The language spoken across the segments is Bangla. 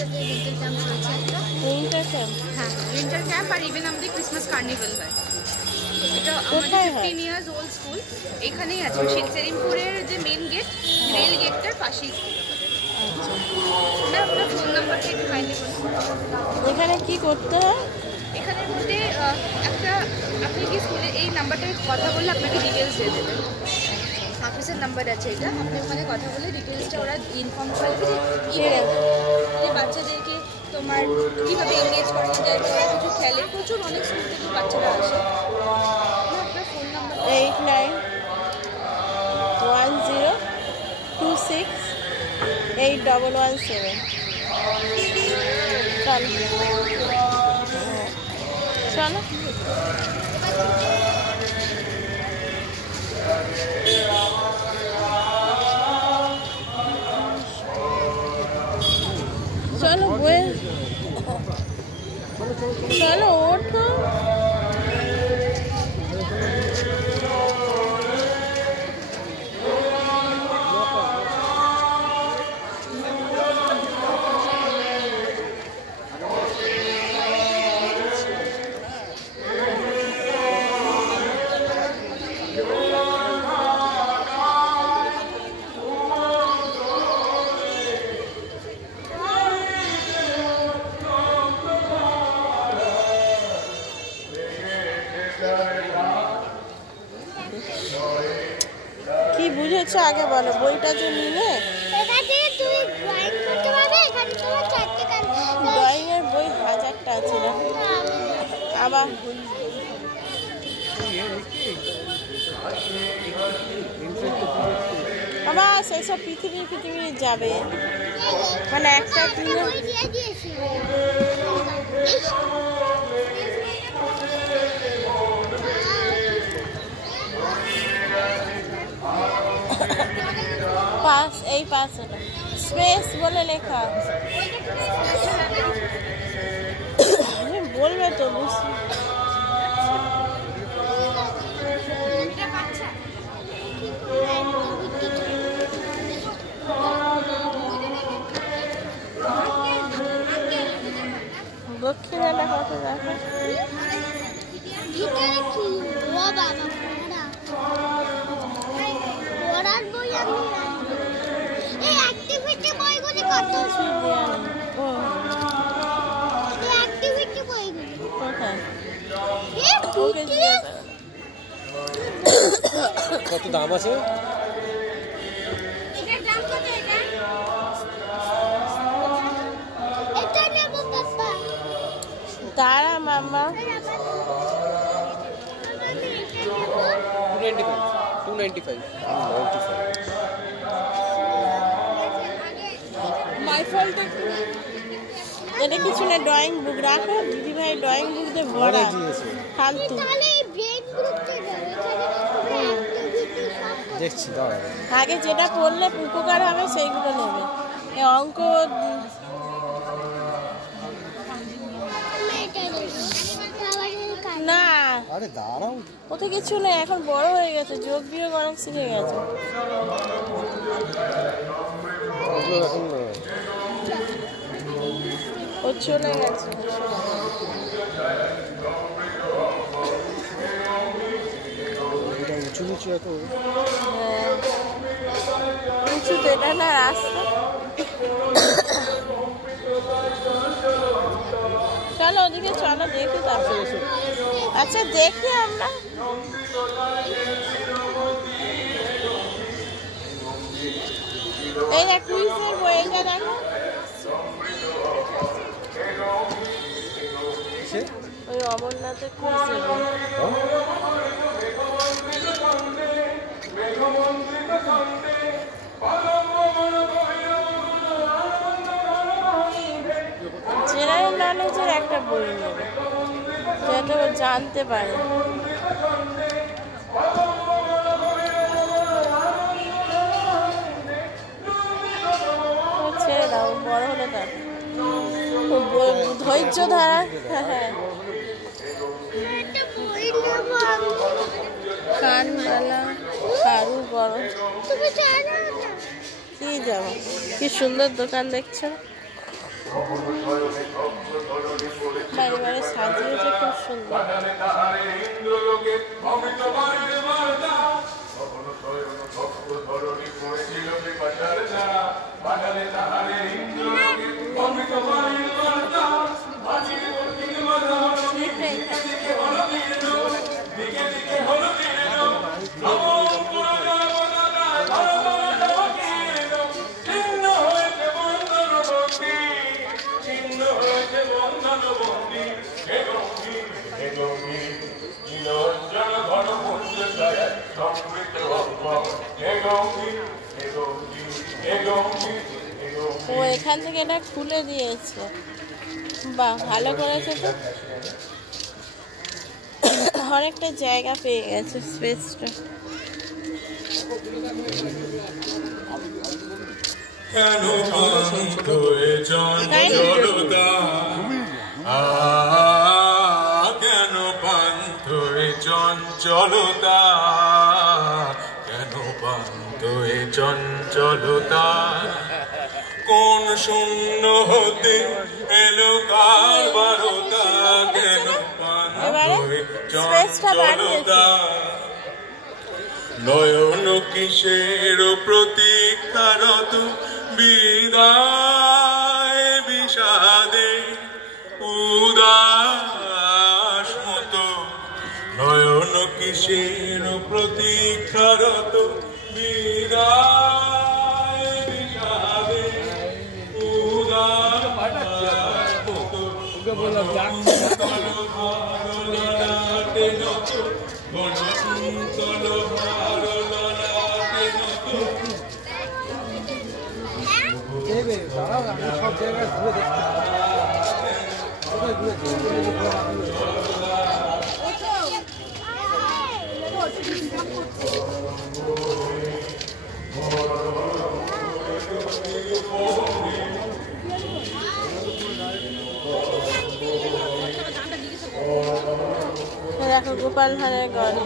উইন্টার ক্যাম্প চলছে একটা। Winter camp? হ্যাঁ, উইন্টার ক্যাম্প আর ইভেন আমাদের ক্রিসমাস কার্নিভাল হয়। এটা আমাদের 15 ইয়ার্স ওল্ড স্কুল, এখানেই আছে সেরিমপুরের যে মেন গেট, রেল গেটটার পাশেই স্কুল আমাদের। আপনার ফোন নাম্বারটা একটু কাইন্ডলি বলুন। এখানে কি করতে হয়? এখানের মধ্যে একটা আপনি কি স্কুলে এই নাম্বারটায় কথা বললে আপনাকে ডিটেলস দিয়ে দেবে। অফিসের নাম্বার আছে এটা, আপনি ওখানে কথা বলে ডিটেলসটা ওরা ইনফর্ম করবে যে বাচ্চাদেরকে তোমার কীভাবে এনগেজ করানো যায়, ওরা কিছু খেলে, প্রচুর অনেক স্কুল থেকে বাচ্চারা আসে। আপনার ফোন নাম্বার 8910268117। চলো চলো বয়ে চলো ওঠো। কি বুঝেছো আগে বলো, বইটা যে নিলে ড্রয়িং এর বই 1000টা আছে না আবার আবার সেসব পৃথিবী যাবে, মানে একটা কিনে পাস, এই পাস স্পেস বলে লেখা বলবে তো বুঝছি। দক্ষিণাটা কত দেখো কত দাম আছে? দাঁড়া মামা, 295 এটা কিছু না, ড্রয়িং বুক রাখো দিদি ভাই, ড্রয়িং বুক দিয়ে ভরা ফালতু দেখছি। আগে যেটা পড়লে উপকার হবে সেইগুলো নেবে। অঙ্ক না, আরে দাঁড়াও, ওতে কিছু নেই, এখন বড় হয়ে গেছে, যোগ বিয়োগ অনেক শিখে গেছে। ও চলে গেছে। উঁচু নিচু এত উঁচু তো এটা না রাস্তা। চলো ওদিকে চলো, দেখি তারপরে। আচ্ছা দেখি আমরা এই না কুইজের বই, এটা দেখো ওই অমরনাথের কুইজের বই। জেনারেল নলেজের একটা বই নেবে যাতে ও জানতে পারে। ছেড়ে দাও, বড় হলে তার ধৈর্য ধারা। হ্যাঁ কানবালা কারু বড় কি যাবো, কি সুন্দর দোকান দেখছো। সাজিয়েছে খুব সুন্দর। ও এখান থেকে এটা খুলে দিয়েছে, বাহ ভালো করেছে তো, অনেকটা জায়গা পেয়ে গেছে স্পেসটা। কেন হয়ে চঞ্চলতা, কেন পান্থ এ চঞ্চলতা, কেন পান্থ এ চঞ্চলতা, কোন শূন্য হতে এলো কার বারতা, কেন পান্থ এ চঞ্চলতা, নয়ন কিসের প্রতীক্ষারত বিদায় বিষাদে উদাস মতো, নয়ন কিসের প্রতীক্ষারত বিদায় বিষাদে উদাস মতো, সব জায়গায় ঘুরে দেখতে দেখো গোপাল ভাঁড়ের গাড়ি।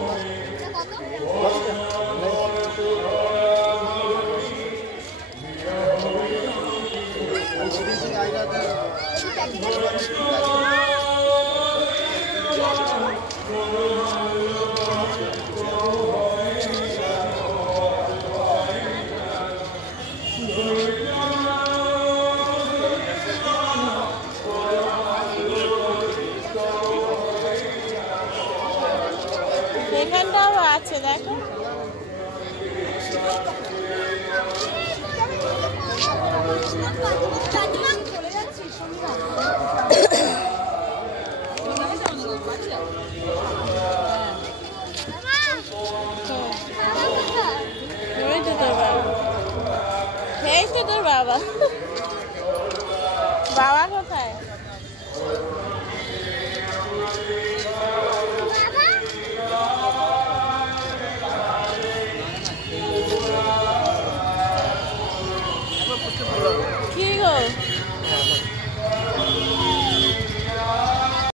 এখানটাও আছে দেখো, এই তো তোর বাবা, এই তো তোর বাবা।